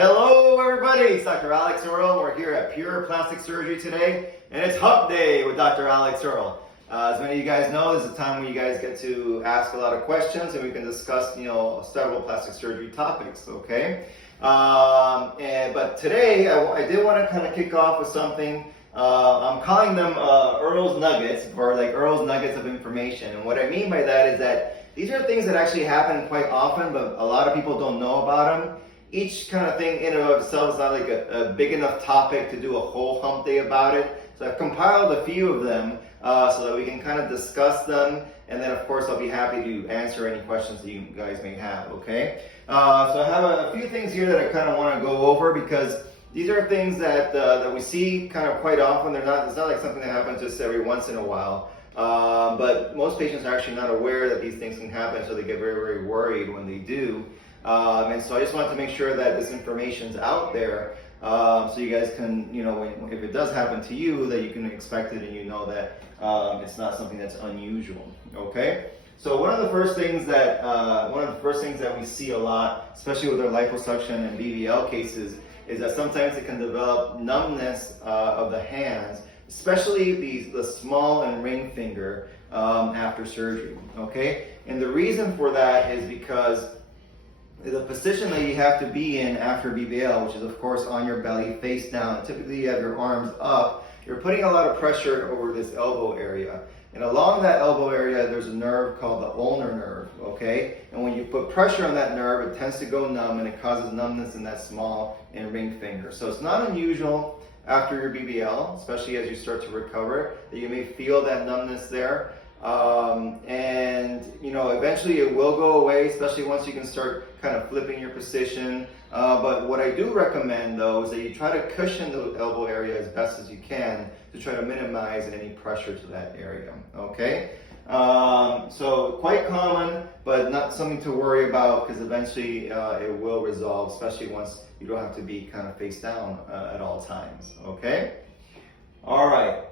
Hello everybody, it's Dr. Earle. We're here at Pure Plastic Surgery today, and it's Hump Day with Dr. Earle. As many of you guys know, this is a time when you guys get to ask a lot of questions and we can discuss, several plastic surgery topics, okay? But today, I did want to kind of kick off with something. I'm calling them Earle's Nuggets, or like Earle's Nuggets of information. And what I mean by that is that these are things that actually happen quite often, but a lot of people don't know about them. Each kind of thing in and of itself is not like a big enough topic to do a whole hump day about it. So I've compiled a few of them so that we can kind of discuss them. And then of course I'll be happy to answer any questions that you guys may have, okay? So I have a few things here that I kind of want to go over because these are things that we see kind of quite often. It's not like something that happens just every once in a while. But most patients are actually not aware that these things can happen, so they get very, very worried when they do. And so I just wanted to make sure that this information's out there, so you guys can, if it does happen to you, that you can expect it and you know that it's not something that's unusual. Okay. So one of the first things that we see a lot, especially with our liposuction and Bbl cases, is that sometimes it can develop numbness of the hands, especially the small and ring finger after surgery. Okay. And the reason for that is because the position that you have to be in after Bbl, which is of course on your belly, face down. Typically you have your arms up. You're putting a lot of pressure over this elbow area. And along that elbow area, there's a nerve called the ulnar nerve, okay? And when you put pressure on that nerve, it tends to go numb and it causes numbness in that small and ring finger. So it's not unusual after your Bbl, especially as you start to recover, that you may feel that numbness there. Eventually it will go away, especially once you can start kind of flipping your position. But what I do recommend though is that you try to cushion the elbow area as best as you can to try to minimize any pressure to that area, okay? So quite common, but not something to worry about because eventually it will resolve, especially once you don't have to be kind of face down at all times, okay? All right.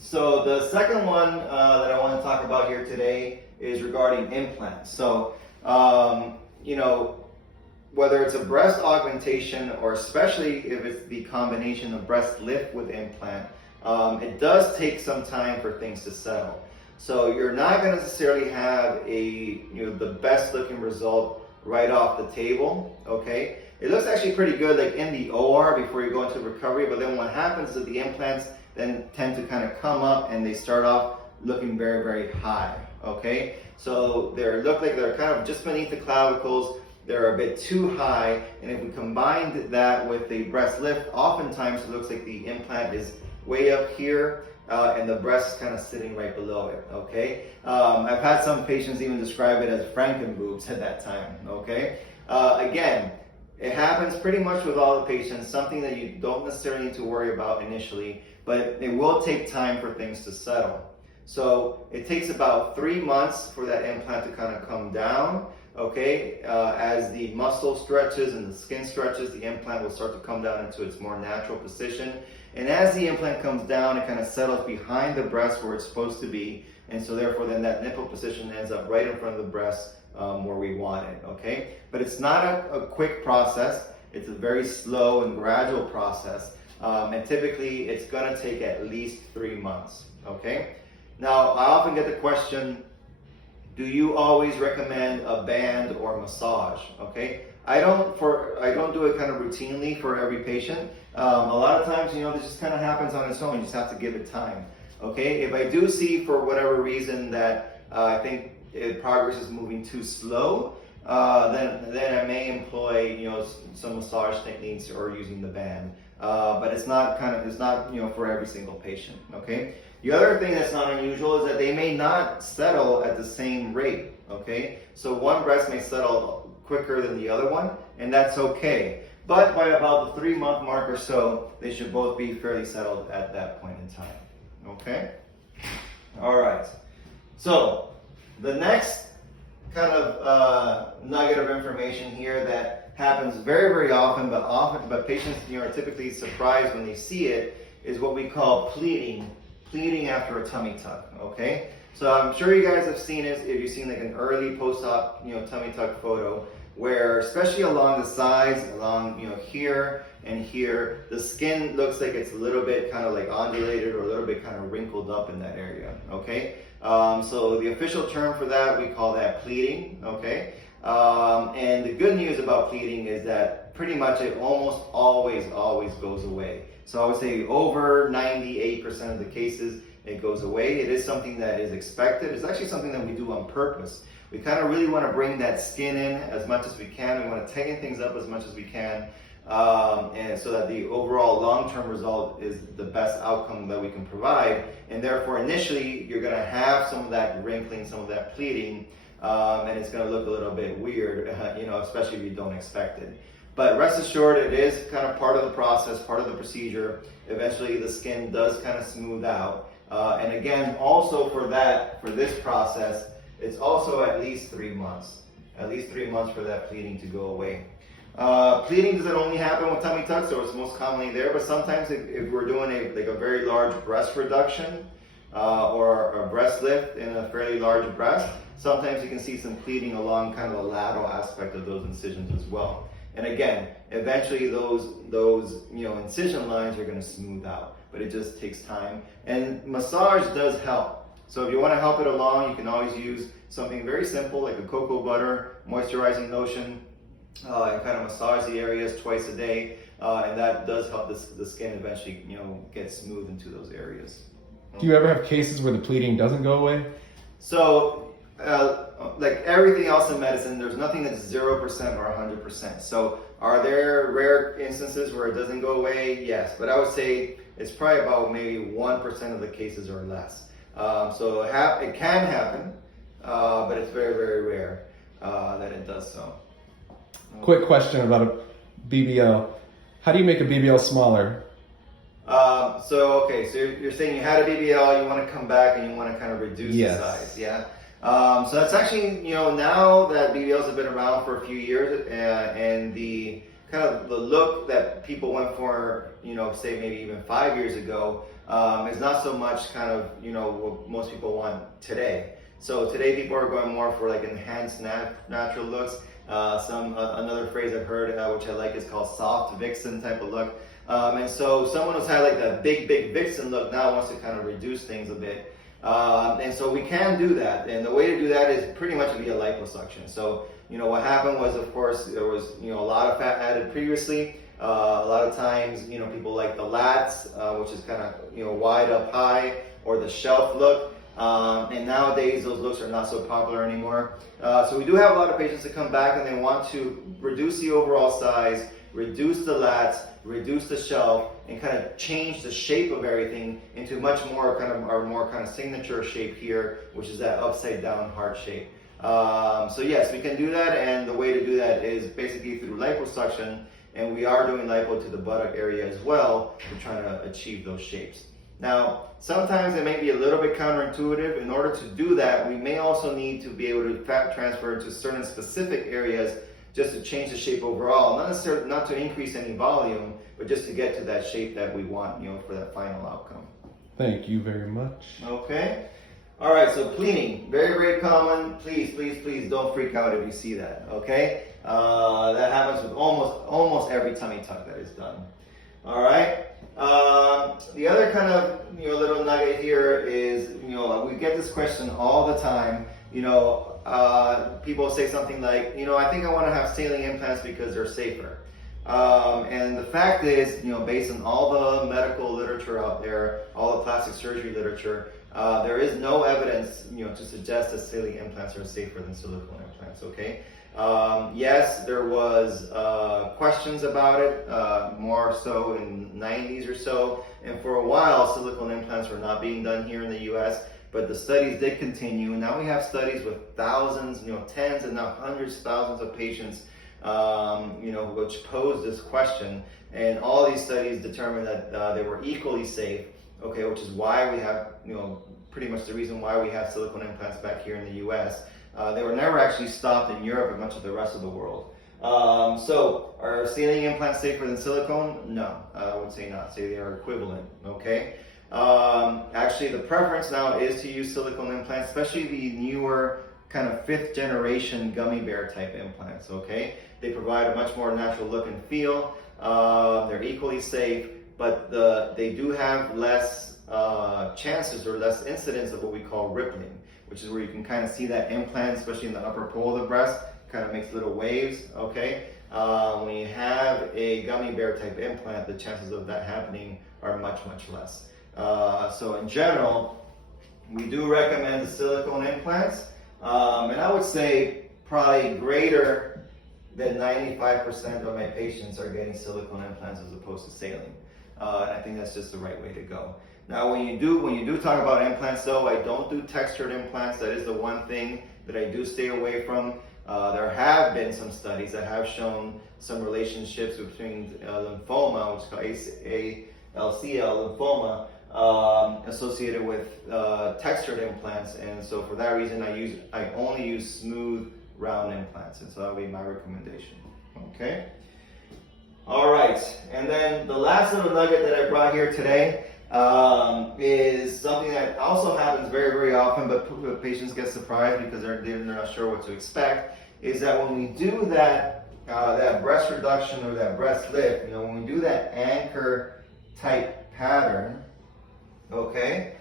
So the second one that I want to talk about here today is regarding implants. So, whether it's a breast augmentation or especially if it's the combination of breast lift with implant, it does take some time for things to settle. So you're not going to necessarily have the best looking result right off the table, okay? It looks actually pretty good like in the OR before you go into recovery, but then what happens is the implants then tend to kind of come up and they start off looking very, very high, okay? So they look like they're kind of just beneath the clavicles, they're a bit too high, and if we combine that with the breast lift, oftentimes it looks like the implant is way up here and the breast is kind of sitting right below it, okay? I've had some patients even describe it as Frankenboobs at that time, okay? Again, it happens pretty much with all the patients, something that you don't necessarily need to worry about initially, but it will take time for things to settle. So it takes about 3 months for that implant to kind of come down, okay? As the muscle stretches and the skin stretches, the implant will start to come down into its more natural position. And as the implant comes down, it kind of settles behind the breast where it's supposed to be. And so therefore then that nipple position ends up right in front of the breast where we want it, okay? But it's not a quick process. It's a very slow and gradual process. And typically it's gonna take at least 3 months, okay? Now, I often get the question, do you always recommend a band or massage, okay? I don't do it kind of routinely for every patient. A lot of times, this just kind of happens on its own. You just have to give it time, okay? If I do see for whatever reason that I think progress is moving too slow, then I may employ some massage techniques or using the band. But it's not for every single patient, okay? The other thing that's not unusual is that they may not settle at the same rate, okay? So one breast may settle quicker than the other one, and that's okay. But by about the 3 month mark or so, they should both be fairly settled at that point in time, okay? All right. So the next kind of nugget of information here that happens very, very often, but patients are typically surprised when they see it, is what we call pleating after a tummy tuck, okay? So I'm sure you guys have seen it if you've seen like an early post-op, tummy tuck photo. where especially along the sides, along here and here, the skin looks like it's a little bit kind of like undulated or a little bit kind of wrinkled up in that area, okay? So the official term for that, we call that pleating, okay? And the good news about pleating is that pretty much it almost always goes away. So I would say over 98% of the cases, it goes away. It is something that is expected. It's actually something that we do on purpose. We kind of really want to bring that skin in as much as we can. We want to tighten things up as much as we can, and so that the overall long-term result is the best outcome that we can provide. And therefore, initially, you're going to have some of that wrinkling, some of that pleating, and it's going to look a little bit weird, especially if you don't expect it. But rest assured, it is kind of part of the process, part of the procedure. Eventually, the skin does kind of smooth out. And again, also for this process, it's also at least 3 months. At least 3 months for that pleating to go away. Pleating doesn't only happen with tummy tucks, so it's most commonly there, but sometimes if we're doing a very large breast reduction or a breast lift in a fairly large breast, sometimes you can see some pleating along kind of the lateral aspect of those incisions as well. And again, eventually those incision lines are going to smooth out, but it just takes time. And massage does help. So if you want to help it along, you can always use something very simple like a cocoa butter moisturizing lotion, and kind of massage the areas twice a day, and that does help the skin eventually get smooth into those areas. Do you ever have cases where the pleating doesn't go away? So like everything else in medicine, there's nothing that's 0% or 100%. So are there rare instances where it doesn't go away? Yes, but I would say it's probably about maybe 1% of the cases or less. So it can happen, but it's very, very rare that it does so. Quick question about a BBL. How do you make a BBL smaller? So you're saying you had a BBL, you want to come back and you want to kind of reduce the size, yeah? So that's actually, now that BBLs have been around for a few years, and the kind of the look that people went for, say maybe even 5 years ago, is not so much kind of, what most people want today. So today people are going more for like enhanced natural looks. Another phrase I've heard, which I like, is called soft vixen type of look. And so someone who's had like that big vixen look now wants to kind of reduce things a bit. And so we can do that, and the way to do that is pretty much via liposuction. So what happened was, of course, there was a lot of fat added previously. A lot of times people like the lats, which is kind of wide up high, or the shelf look, and nowadays those looks are not so popular anymore. So we do have a lot of patients that come back and they want to reduce the overall size, reduce the lats, reduce the shelf, and kind of change the shape of everything into much more kind of our more kind of signature shape here, which is that upside down heart shape. So yes, we can do that, and the way to do that is basically through liposuction, and we are doing lipo to the buttock area as well to try to achieve those shapes. Now, sometimes it may be a little bit counterintuitive. In order to do that, we may also need to be able to fat transfer to certain specific areas just to change the shape overall, not necessarily not to increase any volume, but just to get to that shape that we want, for that final outcome. Thank you very much. Okay. All right, so pleating, very, very common. Please don't freak out if you see that, okay? That happens with almost every tummy tuck that is done. All right. The other kind of little nugget here is we get this question all the time. People say something like, I think I want to have saline implants because they're safer. And the fact is, based on all the medical literature out there, all the plastic surgery literature, there is no evidence, to suggest that saline implants are safer than silicone implants. Okay. Yes, there was questions about it, more so in the 90s or so, and for a while silicone implants were not being done here in the US, but the studies did continue, and now we have studies with thousands, tens and now hundreds of thousands of patients, which pose this question, and all these studies determined that they were equally safe, okay, which is why we have, pretty much the reason why we have silicone implants back here in the US. They were never actually stopped in Europe and much of the rest of the world. So are saline implants safer than silicone? No, I would say not. Say they are equivalent, okay? Actually, the preference now is to use silicone implants, especially the newer kind of 5th generation gummy bear type implants, okay? They provide a much more natural look and feel. They're equally safe, but they do have less chances or less incidence of what we call rippling, which is where you can kind of see that implant, especially in the upper pole of the breast, kind of makes little waves, okay? When you have a gummy bear type implant, the chances of that happening are much, much less. So in general, we do recommend the silicone implants, and I would say probably greater than 95% of my patients are getting silicone implants as opposed to saline. And I think that's just the right way to go. Now, when you do talk about implants, though, I don't do textured implants. That is the one thing that I do stay away from. There have been some studies that have shown some relationships between lymphoma, which is called ALCL lymphoma, associated with textured implants, and so for that reason I only use smooth round implants, and so that would be my recommendation. Okay. All right, and then the last little nugget that I brought here today is something that also happens very, very often, but patients get surprised because they're not sure what to expect. Is that when we do that breast reduction or that breast lift, when we do that anchor type pattern, okay,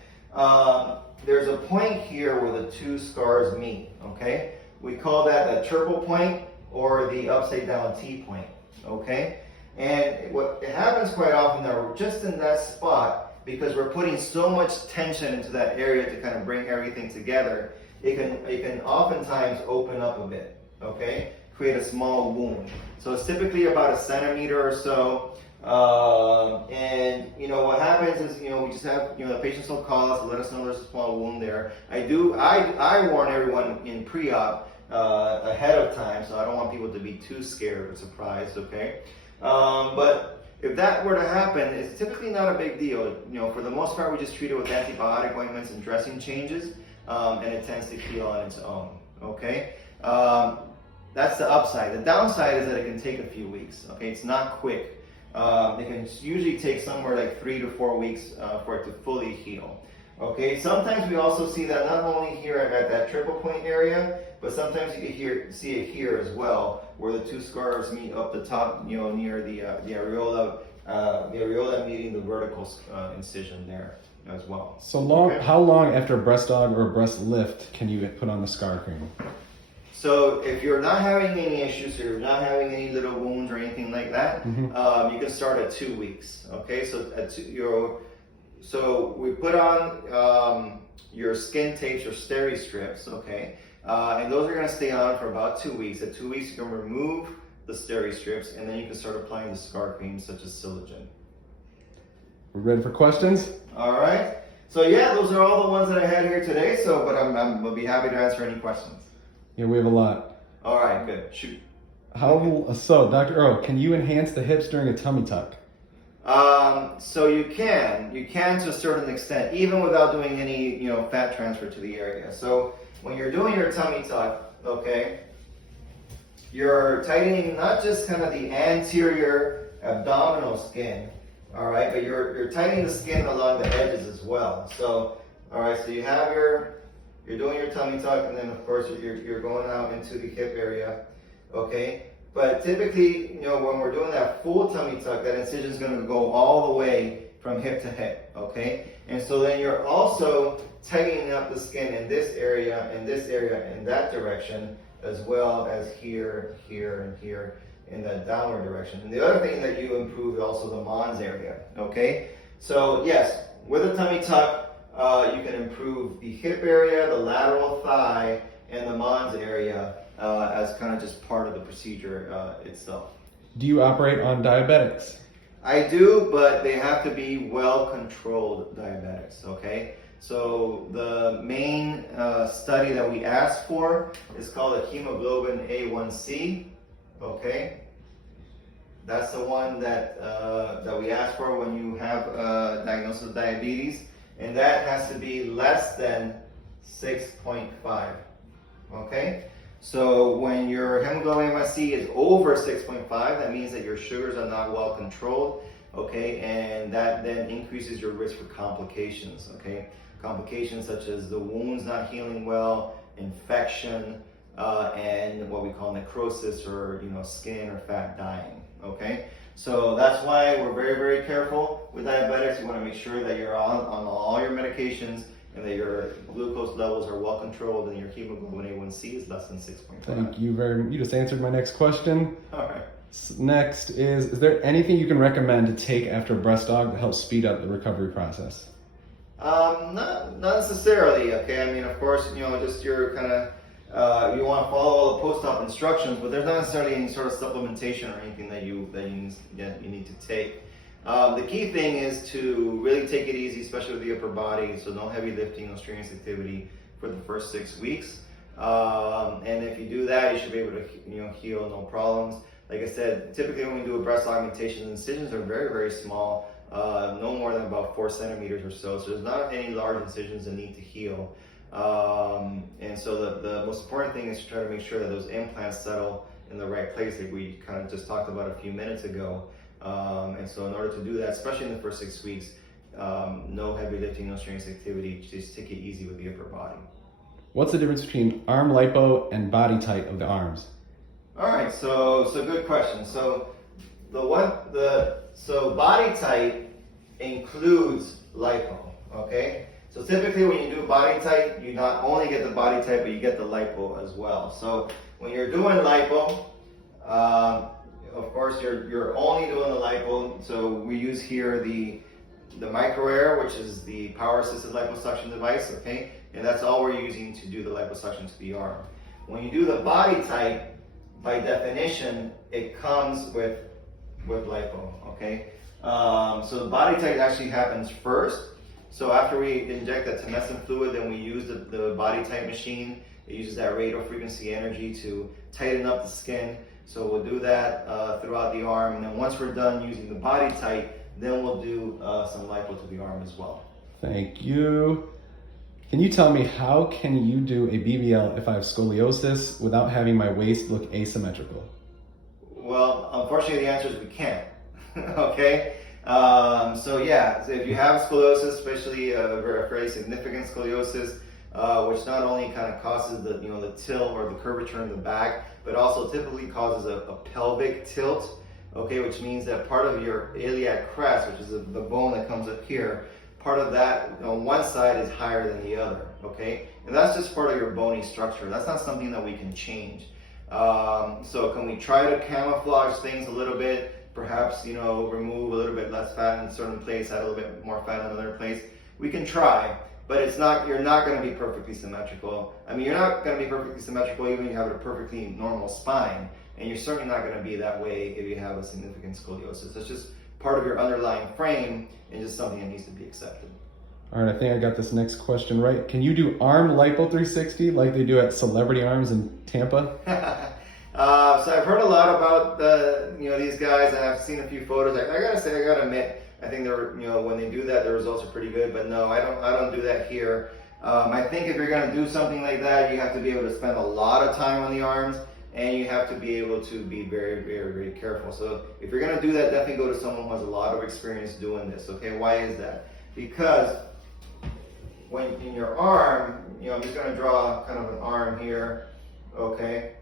there's a point here where the two scars meet, okay? We call that the triple point or the upside down T point, okay? And what happens quite often that we're just in that spot, because we're putting so much tension into that area to kind of bring everything together, it can oftentimes open up a bit, okay? Create a small wound. So it's typically about 1 centimeter or so. And what happens is, we just have, the patients will call us, let us know there's a small wound there. I warn everyone in pre-op ahead of time, so I don't want people to be too scared or surprised, okay? But if that were to happen, it's typically not a big deal. For the most part, we just treat it with antibiotic ointments and dressing changes, and it tends to heal on its own, okay? That's the upside. The downside is that it can take a few weeks, okay? It's not quick. It can usually take somewhere like 3 to 4 weeks for it to fully heal. Okay, sometimes we also see that not only here at that triple point area, but sometimes you can see it here as well, where the two scars meet up the top, near the areola meeting the vertical incision there as well. So how long after a breast aug or a breast lift can you put on the scar cream? So if you're not having any issues, or you're not having any little wounds or anything like that, you can start at 2 weeks. Okay, so we put on your skin tapes or steri strips. Okay, and those are going to stay on for about 2 weeks. At 2 weeks, you can remove the steri strips, and then you can start applying the scar cream, such as Silogen. We're ready for questions? All right. So yeah, those are all the ones that I had here today. But I'll be happy to answer any questions. Yeah, we have a lot. All right, good. Shoot. So, Dr. Earle, can you enhance the hips during a tummy tuck? So you can to a certain extent, even without doing any, fat transfer to the area. So when you're doing your tummy tuck, okay, you're tightening not just kind of the anterior abdominal skin, all right, but you're tightening the skin along the edges as well. So, all right, so you're doing your tummy tuck, and then of course you're going out into the hip area, okay? But typically, when we're doing that full tummy tuck, that incision is going to go all the way from hip to hip, okay? And so then you're also tightening up the skin in this area, in that direction, as well as here, here, and here in that downward direction. And the other thing that you improve is also the Mons area, okay? So yes, with a tummy tuck, you can improve the hip area, the lateral thigh, and the Mons area as kind of just part of the procedure itself. Do you operate on diabetics? I do, but they have to be well-controlled diabetics, okay? So the main study that we ask for is called a hemoglobin A1C, okay? That's the one that we ask for when you have a diagnosis of diabetes. And that has to be less than 6.5, okay? So when your hemoglobin A1C is over 6.5, that means that your sugars are not well controlled, okay? And that then increases your risk for complications, okay? Complications such as the wounds not healing well, infection, and what we call necrosis, or skin or fat dying. Okay, so that's why we're very, very careful with diabetics. You want to make sure that you're on all your medications and that your glucose levels are well controlled and your hemoglobin A1C is less than 6.5. Thank you very much. You just answered my next question. All right. Next is there anything you can recommend to take after a breast aug to help speed up the recovery process? Not necessarily. Okay, I mean, of course, just your kind of you want to follow all the post-op instructions, but there's not necessarily any sort of supplementation or anything that you need to take. The key thing is to really take it easy, especially with the upper body. So no heavy lifting, no strenuous activity for the first 6 weeks. And if you do that, you should be able to heal no problems. Like I said, typically when we do a breast augmentation, incisions are very, very small, no more than about 4 centimeters or so. So there's not any large incisions that need to heal. And so the most important thing is to try to make sure that those implants settle in the right place, like we kind of just talked about a few minutes ago. And so in order to do that, especially in the first 6 weeks, no heavy lifting, no strenuous activity, just take it easy with the upper body. What's the difference between arm lipo and body type of the arms? All right, so good question. So so body type includes lipo, okay? So typically when you do body type, you not only get the body type, but you get the lipo as well. So when you're doing lipo, of course you're only doing the lipo. So we use here the micro air, which is the power assisted liposuction device, okay? And that's all we're using to do the liposuction to the arm. When you do the body type, by definition, it comes with lipo, okay? So the body type actually happens first. So after we inject that tumescent fluid, then we use the body type machine. It uses that radio frequency energy to tighten up the skin. So we'll do that throughout the arm. And then once we're done using the body type, then we'll do some lipo to the arm as well. Thank you. Can you tell me how can you do a BBL if I have scoliosis without having my waist look asymmetrical? Well, unfortunately, the answer is we can't. Okay. So if you have scoliosis, especially a very significant scoliosis, which not only kind of causes the tilt or the curvature in the back, but also typically causes a pelvic tilt. Okay, which means that part of your iliac crest, which is the bone that comes up here, part of that on one side is higher than the other, okay? And that's just part of your bony structure. That's not something that we can change. So can we try to camouflage things a little bit? Perhaps, remove a little bit less fat in a certain place, add a little bit more fat in another place. We can try, but you're not going to be perfectly symmetrical. I mean, you're not going to be perfectly symmetrical even if you have a perfectly normal spine. And you're certainly not going to be that way if you have a significant scoliosis. It's just part of your underlying frame and just something that needs to be accepted. All right, I think I got this next question right. Can you do arm lipo 360 like they do at Celebrity Arms in Tampa? So I've heard a lot about these guys, and I've seen a few photos. I gotta admit, I think they're when they do that, the results are pretty good. But no, I don't do that here. I think if you're gonna do something like that, you have to be able to spend a lot of time on the arms. And you have to be able to be very, very, very careful. So if you're gonna do that, definitely go to someone who has a lot of experience doing this, okay? Why is that? Because when in your arm, I'm just gonna draw kind of an arm here, okay?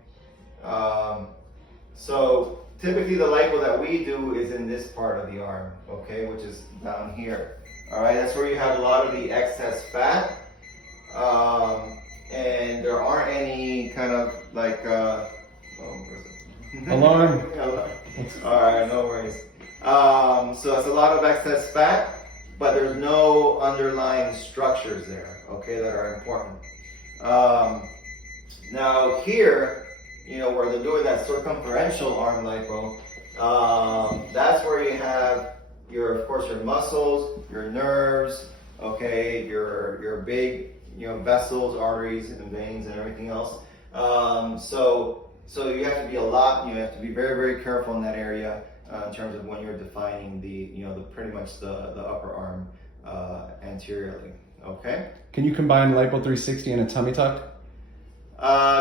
So typically the lipo that we do is in this part of the arm, okay? Which is down here, all right? That's where you have a lot of the excess fat. And there aren't any kind of like, alarm. All right, no worries. So it's a lot of excess fat, but there's no underlying structures there, okay, that are important. Now here, where they're doing that circumferential arm lipo, that's where you have of course, your muscles, your nerves, okay, your big, vessels, arteries, and veins, and everything else. So you have to be you have to be very, very careful in that area in terms of when you're defining pretty much the upper arm anteriorly. Okay. Can you combine lipo 360 and a tummy tuck?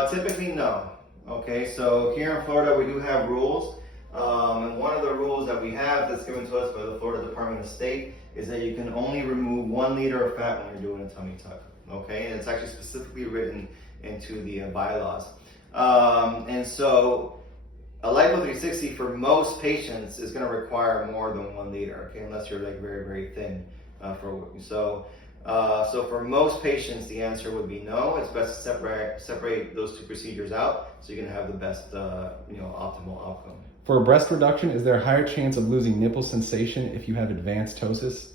Typically, no. Okay. So here in Florida, we do have rules, and one of the rules that we have that's given to us by the Florida Department of State is that you can only remove 1 liter of fat when you're doing a tummy tuck. Okay, and it's actually specifically written into the bylaws. And so a lipo 360 for most patients is going to require more than 1 liter, okay, unless you're like very, very thin. So for most patients, the answer would be no. It's best to separate those two procedures out so you can have the best, optimal outcome. For breast reduction, is there a higher chance of losing nipple sensation if you have advanced ptosis?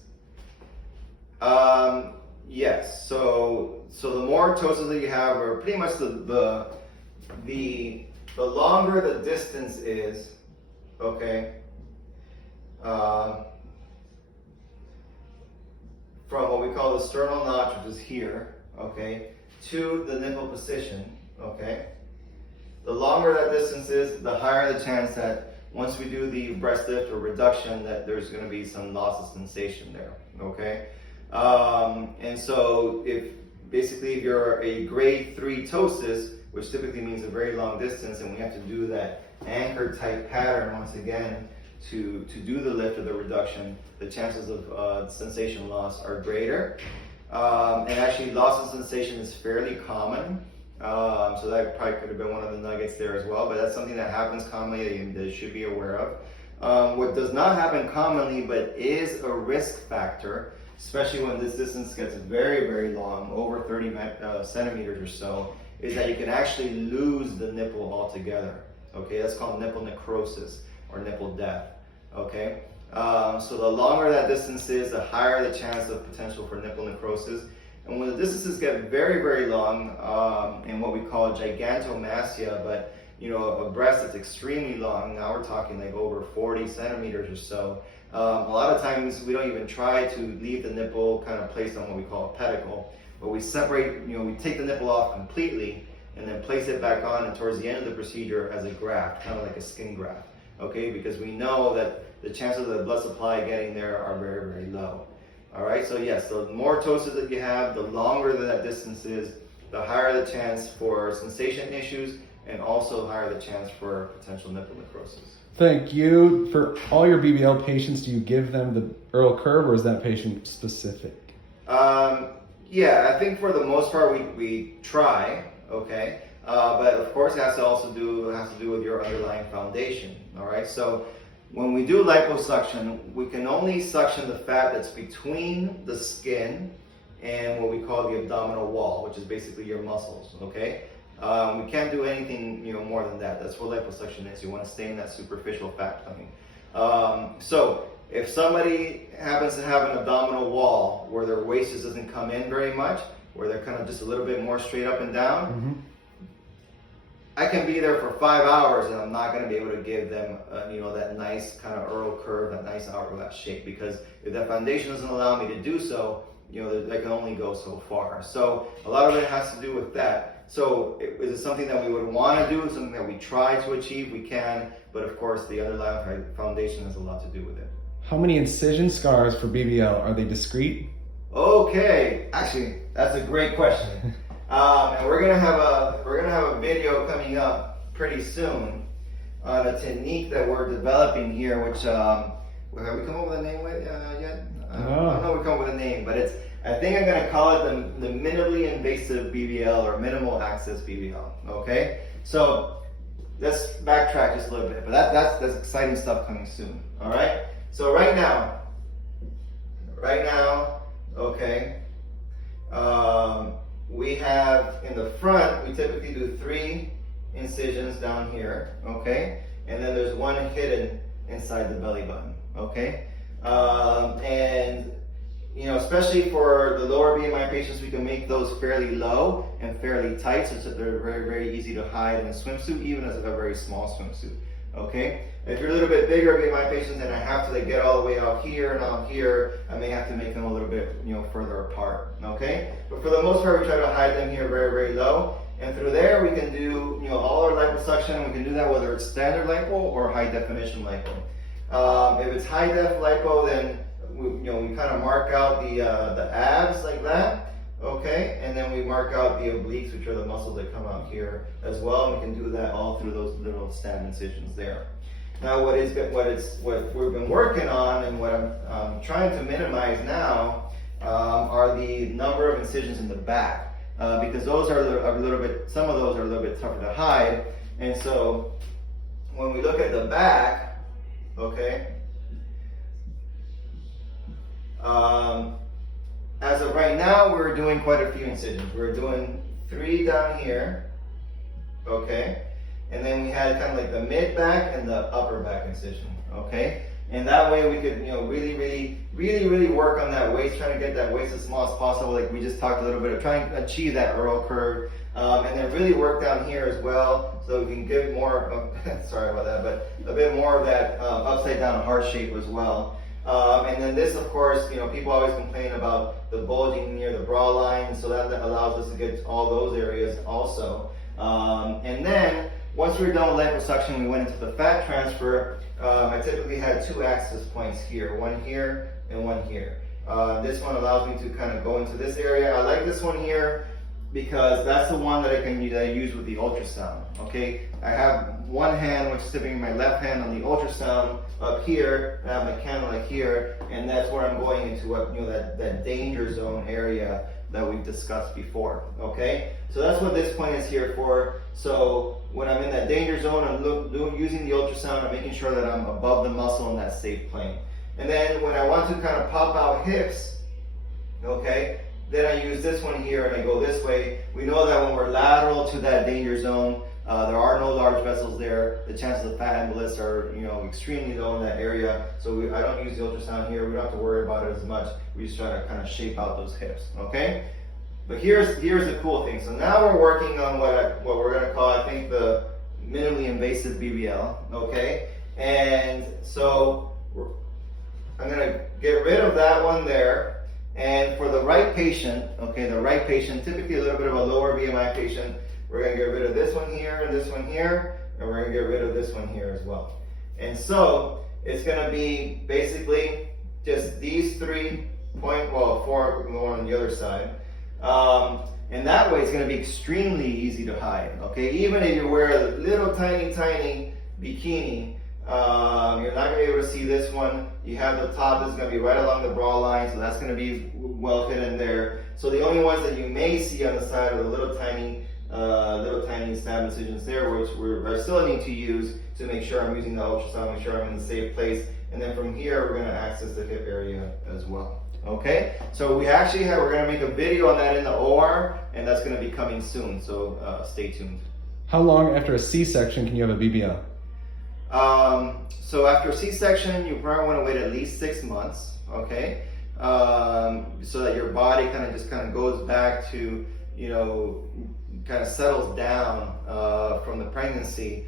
Yes. So the more ptosis that you have, or pretty much the longer the distance is, okay, from what we call the sternal notch, which is here, okay, to the nipple position, okay. The longer that distance is, the higher the chance that once we do the breast lift or reduction, that there's going to be some loss of sensation there, okay. And so if you're a grade 3 ptosis, which typically means a very long distance, and we have to do that anchor type pattern once again to do the lift or the reduction, the chances of sensation loss are greater. And actually loss of sensation is fairly common. So that probably could have been one of the nuggets there as well, but that's something that happens commonly that you should be aware of. What does not happen commonly, but is a risk factor, especially when this distance gets very, very long, over 30 centimeters or so, is that you can actually lose the nipple altogether. Okay, that's called nipple necrosis or nipple death. Okay, so the longer that distance is, the higher the chance of potential for nipple necrosis. And when the distances get very, very long, in what we call gigantomastia, but a breast that's extremely long, now we're talking like over 40 centimeters or so, a lot of times we don't even try to leave the nipple kind of placed on what we call a pedicle, but we separate, we take the nipple off completely and then place it back on, and towards the end of the procedure as a graft, kind of like a skin graft, okay? Because we know that the chances of the blood supply getting there are very, very low. All right, so yes, the more ptosis that you have, the longer that distance is, the higher the chance for sensation issues, and also higher the chance for potential nipple necrosis. Thank you. For all your BBL patients, do you give them the Earle curve, or is that patient specific? Yeah, I think for the most part we try, okay, but of course it has to do with your underlying foundation. All right, so when we do liposuction, we can only suction the fat that's between the skin and what we call the abdominal wall, which is basically your muscles, okay? We can't do anything more than that. That's what liposuction is. You want to stay in that superficial fat plane. So if somebody happens to have an abdominal wall where their waist just doesn't come in very much, where they're kind of just a little bit more straight up and down, I can be there for 5 hours and I'm not going to be able to give them, that nice kind of Earle curve, that nice hourglass shape, because if that foundation doesn't allow me to do so, I can only go so far. So a lot of it has to do with that. So is it something that we would want to do, something that we try to achieve? We can, but of course the underlying foundation has a lot to do with it. How many incision scars for BBL? Are they discrete? Okay, actually, that's a great question. And we're gonna have a video coming up pretty soon on a technique that we're developing here, which have we come up with a name yet? I don't know if we come up with a name, but I think I'm gonna call it the minimally invasive BBL or minimal access BBL. Okay, so let's backtrack just a little bit, but that's exciting stuff coming soon. All right, so right now, okay. We have in the front, we typically do 3 incisions down here, okay? And then there's 1 hidden inside the belly button, okay? And especially for the lower BMI patients, we can make those fairly low and fairly tight, so that they're very, very easy to hide in a swimsuit, even as a very small swimsuit, okay? If you're a little bit bigger BMI patients and I have to get all the way out here and out here, I may have to make them a little bit further apart, okay? But for the most part, we try to hide them here very, very low. And through there, we can do all our liposuction, and we can do that whether it's standard lipo or high definition lipo. If it's high def lipo, then we kind of mark out the abs like that, okay? And then we mark out the obliques, which are the muscles that come out here as well. And we can do that all through those little stab incisions there. Now, what we've been working on, and what I'm trying to minimize now, are the number of incisions in the back. because those are a little bit, some of those are a little bit tougher to hide. And so when we look at the back, okay, as of right now, we're doing quite a few incisions. We're doing 3 down here, okay, and then we had kind of like the mid back and the upper back incision, okay, and that way we could, you know, really work on that waist, trying to get that waist as small as possible, like we just talked a little bit of, trying to achieve that Earle curve, and then really work down here as well, so we can give more, sorry about that, but a bit more of that upside down heart shape as well. And then this, of course, you know, people always complain about the bulging near the bra line, so that allows us to get all those areas also. And then, once we were done with liposuction, we went into the fat transfer. I typically had 2 access points here, one here and one here. This one allows me to kind of go into this area. I like this one here because that's the one that I use with the ultrasound, okay? I have one hand, which is typically my left hand on the ultrasound up here, I have my cannula here, and that's where I'm going into what, you know, that danger zone area that we've discussed before, okay? So that's what this point is here for. So when I'm in that danger zone, I'm using the ultrasound, I'm making sure that I'm above the muscle in that safe plane. And then when I want to kind of pop out hips, okay, then I use this one here and I go this way. We know that when we're lateral to that danger zone, there are no large vessels there. The chances of fat embolus are, you know, extremely low in that area. So I don't use the ultrasound here. We don't have to worry about it as much. We just try to kind of shape out those hips, okay? But here's the cool thing. So now we're working on what we're going to call, I think, the minimally invasive Bbl, okay? And so I'm going to get rid of that one there. And for the right patient, okay, the right patient, typically a little bit of a lower BMI patient, we're going to get rid of this one here and this one here, and we're going to get rid of this one here as well. And so it's going to be basically just these 3 point, well, 4 on the other side. And that way it's going to be extremely easy to hide, okay? Even if you wear a little tiny bikini, you're not going to be able to see this one. You have the top that's going to be right along the bra line, so that's going to be well fit in there. So the only ones that you may see on the side are the little tiny stab incisions there, which I still need to use to make sure I'm using the ultrasound, make sure I'm in the safe place. And then from here, we're going to access the hip area as well. Okay, so we're going to make a video on that in the OR, and that's going to be coming soon, so stay tuned. How long after a C-section can you have a BBL? So after C-section, you probably want to wait at least 6 months, okay? So that your body kind of goes back to, you know, kind of settles down from the pregnancy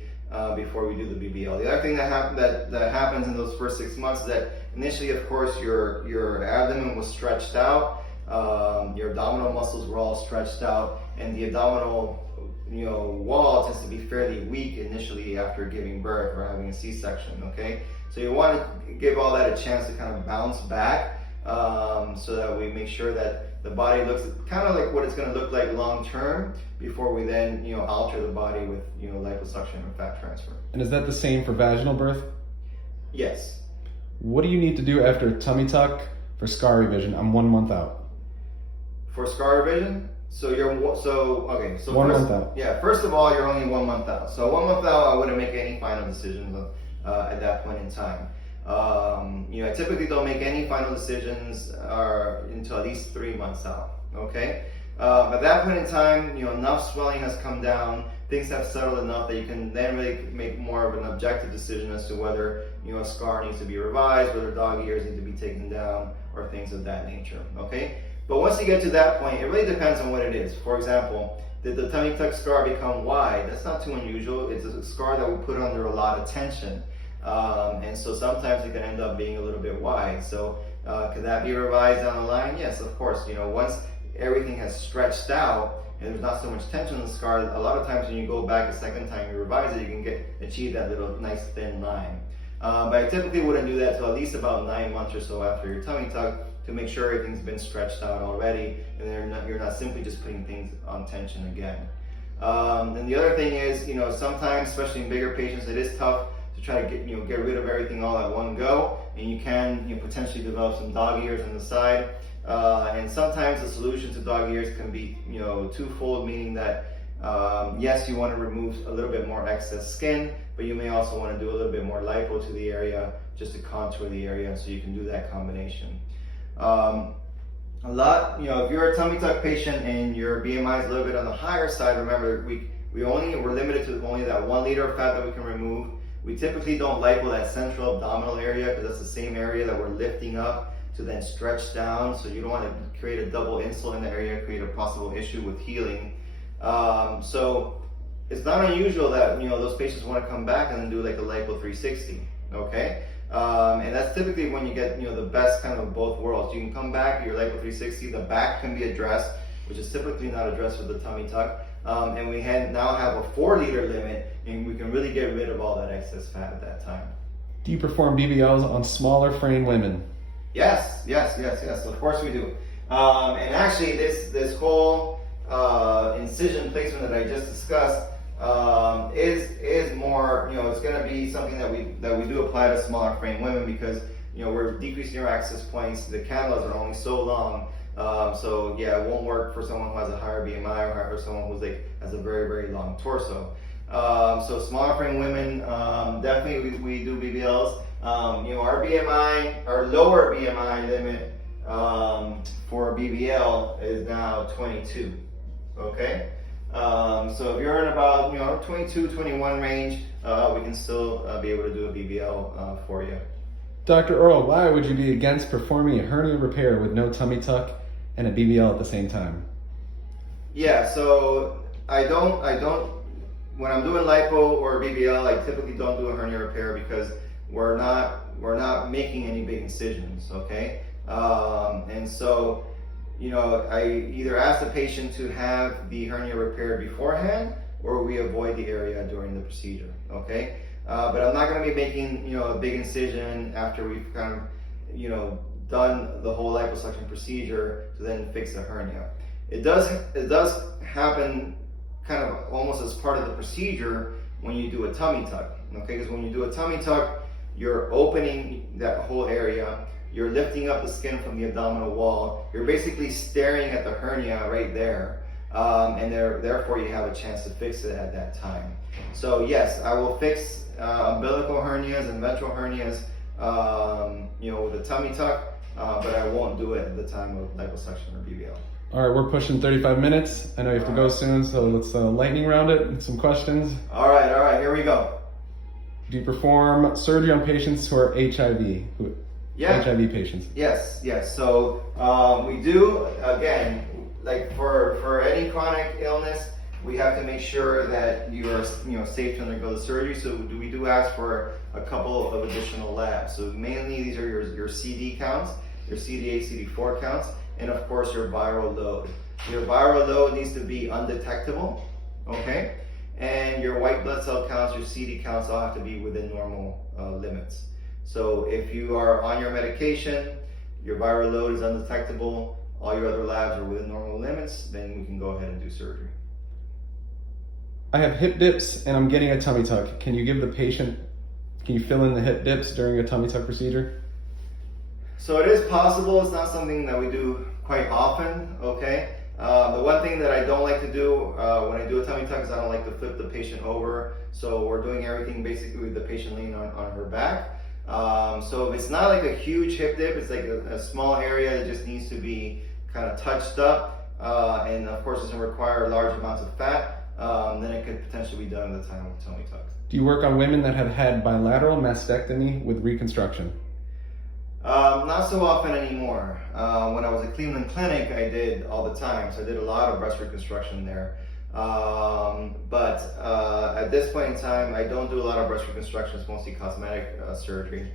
before we do the BBL. The other thing that happens in those first 6 months is that initially, of course, your abdomen was stretched out, your abdominal muscles were all stretched out, and the abdominal, you know, wall tends to be fairly weak initially after giving birth or having a C-section, okay? So you want to give all that a chance to kind of bounce back so that we make sure that the body looks kind of like what it's going to look like long term before we then, you know, alter the body with, you know, liposuction and fat transfer. And is that the same for vaginal birth? Yes. What do you need to do after tummy tuck for scar revision? I'm 1 month out. For scar revision? So okay. So 1 month out. Yeah. First of all, you're only 1 month out. So 1 month out, I wouldn't make any final decisions at that point in time. You know, I typically don't make any final decisions until at least 3 months out. Okay. At that point in time, you know, enough swelling has come down. Things have settled enough that you can then really make more of an objective decision as to whether, you know, a scar needs to be revised, whether dog ears need to be taken down, or things of that nature. Okay. But once you get to that point, it really depends on what it is. For example, did the tummy tuck scar become wide? That's not too unusual. It's a scar that we put under a lot of tension. And so sometimes it can end up being a little bit wide. So could that be revised down the line? Yes, of course. You know, once everything has stretched out and there's not so much tension in the scar, a lot of times when you go back a second time, you revise it, you can achieve that little nice thin line. But I typically wouldn't do that till at least about 9 months or so after your tummy tuck, to make sure everything's been stretched out already and you're not simply just putting things on tension again. And the other thing is, you know, sometimes, especially in bigger patients, it is tough to try to get rid of everything all at one go, and you can potentially develop some dog ears on the side. And sometimes the solution to dog ears can be twofold, meaning that yes, you want to remove a little bit more excess skin, but you may also want to do a little bit more lipo to the area just to contour the area, so you can do that combination. If you're a tummy tuck patient and your BMI is a little bit on the higher side, remember we're limited to only that 1 liter of fat that we can remove. We typically don't lipo that central abdominal area because that's the same area that we're lifting up to then stretch down. So you don't want to create a double insult in the area, create a possible issue with healing. So it's not unusual that those patients want to come back and then do like a lipo 360. Okay. And that's typically when you get the best kind of both worlds. You can come back, your lipo 360, the back can be addressed, which is typically not addressed with the tummy tuck. And we now have a 4 liter limit, and we can really get rid of all that excess fat at that time. Do you perform BBLs on smaller frame women? Yes, of course we do. And actually this whole incision placement that I just discussed is more, it's going to be something that we do apply to smaller frame women, because we're decreasing our access points. The cannulas are only so long. So yeah, it won't work for someone who has a higher BMI or someone who's has a very, very long torso. So smaller frame women, definitely we do BBLs. Our BMI, our lower BMI limit for BBL is now 22. Okay. So if you're in about 22, 21 range, we can still be able to do a BBL for you. Dr. Earle, why would you be against performing a hernia repair with no tummy tuck and a BBL at the same time? Yeah, so I don't, when I'm doing lipo or BBL, I typically don't do a hernia repair because we're not making any big incisions, okay? And so, I either ask the patient to have the hernia repaired beforehand, or we avoid the area during the procedure, okay? But I'm not going to be making, a big incision after we've kind of, done the whole liposuction procedure to then fix the hernia. It does happen kind of almost as part of the procedure when you do a tummy tuck, okay? Because when you do a tummy tuck, you're opening that whole area, you're lifting up the skin from the abdominal wall, you're basically staring at the hernia right there, and therefore you have a chance to fix it at that time. So yes, I will fix umbilical hernias and ventral hernias, with a tummy tuck, but I won't do it at the time of liposuction or BBL. All right, we're pushing 35 minutes. I know you have to go soon, so let's lightning round it. Some questions. All right, here we go. Do you perform surgery on patients who are HIV? HIV patients? Yes. So we do, again, like for any chronic illness, we have to make sure that you are safe to undergo the surgery. So we do ask for a couple of additional labs. So mainly these are your CD counts, your CD8, CD4 counts, and of course your viral load. Your viral load needs to be undetectable, okay? And your white blood cell counts, your CD counts all have to be within normal limits. So if you are on your medication, your viral load is undetectable, all your other labs are within normal limits, then we can go ahead and do surgery. I have hip dips and I'm getting a tummy tuck. Can you fill in the hip dips during a tummy tuck procedure? So it is possible. It's not something that we do quite often, okay? The one thing that I don't like to do when I do a tummy tuck is I don't like to flip the patient over. So we're doing everything basically with the patient laying on her back. So if it's not like a huge hip dip, it's like a small area that just needs to be kind of touched up, and of course doesn't require large amounts of fat, then it could potentially be done at the time of a tummy tuck. Do you work on women that have had bilateral mastectomy with reconstruction? Not so often anymore. When I was at Cleveland Clinic, I did all the time, so I did a lot of breast reconstruction there. But at this point in time, I don't do a lot of breast reconstruction. It's mostly cosmetic surgery.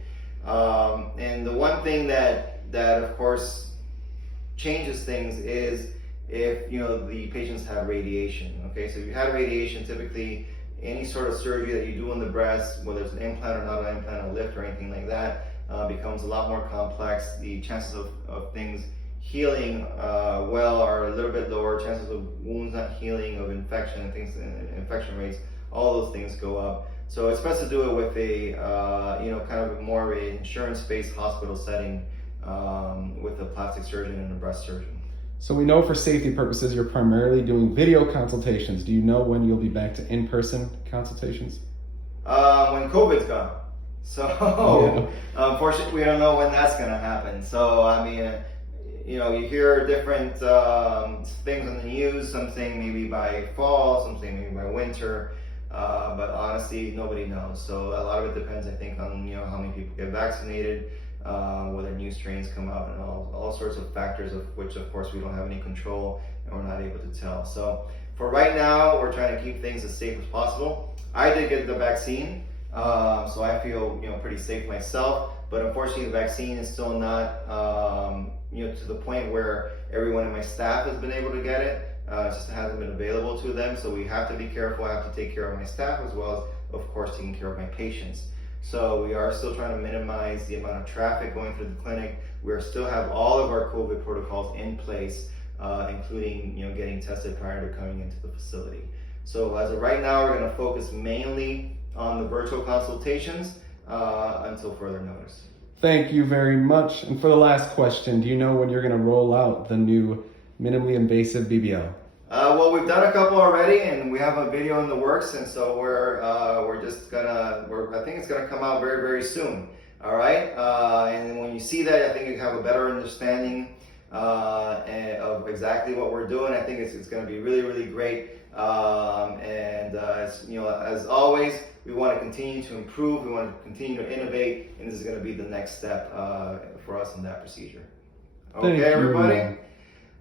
And the one thing that of course changes things is if the patients have radiation. Okay, so if you had radiation, typically any sort of surgery that you do on the breast, whether it's an implant or not an implant, a lift or anything like that, becomes a lot more complex. The chances of things healing well are a little bit lower. Chances of wounds not healing, of infection and things, infection rates, all those things go up. So it's best to do it with a, kind of more of an insurance-based hospital setting with a plastic surgeon and a breast surgeon. So we know for safety purposes you're primarily doing video consultations. Do you know when you'll be back to in-person consultations? When COVID's gone. So unfortunately, we don't know when that's going to happen. So I mean, you hear different things on the news. Some saying maybe by fall, some saying maybe by winter. But honestly, nobody knows. So a lot of it depends, I think, on how many people get vaccinated, whether new strains come out, and all sorts of factors of which, of course, we don't have any control and we're not able to tell. So for right now, we're trying to keep things as safe as possible. I did get the vaccine, so I feel pretty safe myself. But unfortunately, the vaccine is still not to the point where everyone in my staff has been able to get it. It just hasn't been available to them, so we have to be careful. I have to take care of my staff as well as, of course, taking care of my patients. So we are still trying to minimize the amount of traffic going through the clinic. We still have all of our COVID protocols in place, including getting tested prior to coming into the facility. So as of right now, we're going to focus mainly on the virtual consultations until further notice. Thank you very much. And for the last question, do you know when you're going to roll out the new minimally invasive BBL? Well, we've done a couple already, and we have a video in the works, and so we're just gonna. I think it's gonna come out very, very soon. All right, and when you see that, I think you have a better understanding of exactly what we're doing. I think it's going to be really, really great. As always, we want to continue to improve. We want to continue to innovate, and this is going to be the next step for us in that procedure. Okay, everybody.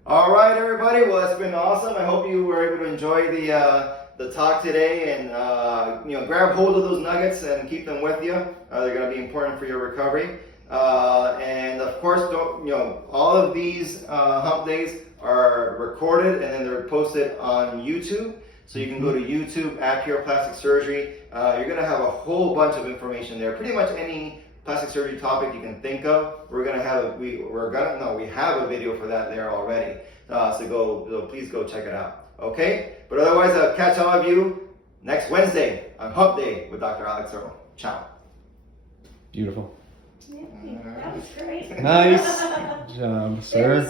All right, everybody. Well, it's been awesome. I hope you were able to enjoy the talk today, and grab hold of those nuggets and keep them with you. They're going to be important for your recovery. And of course, all of these hump days are recorded and then they're posted on YouTube. So you can go to YouTube at Pure Plastic Surgery. You're going to have a whole bunch of information there. Pretty much any plastic surgery topic you can think of, we have a video for that there already. So please go check it out. Okay? But otherwise, I'll catch all of you next Wednesday on Hump Day with Dr. Earle. Ciao. Beautiful. Yeah, that was great. Nice job, sir.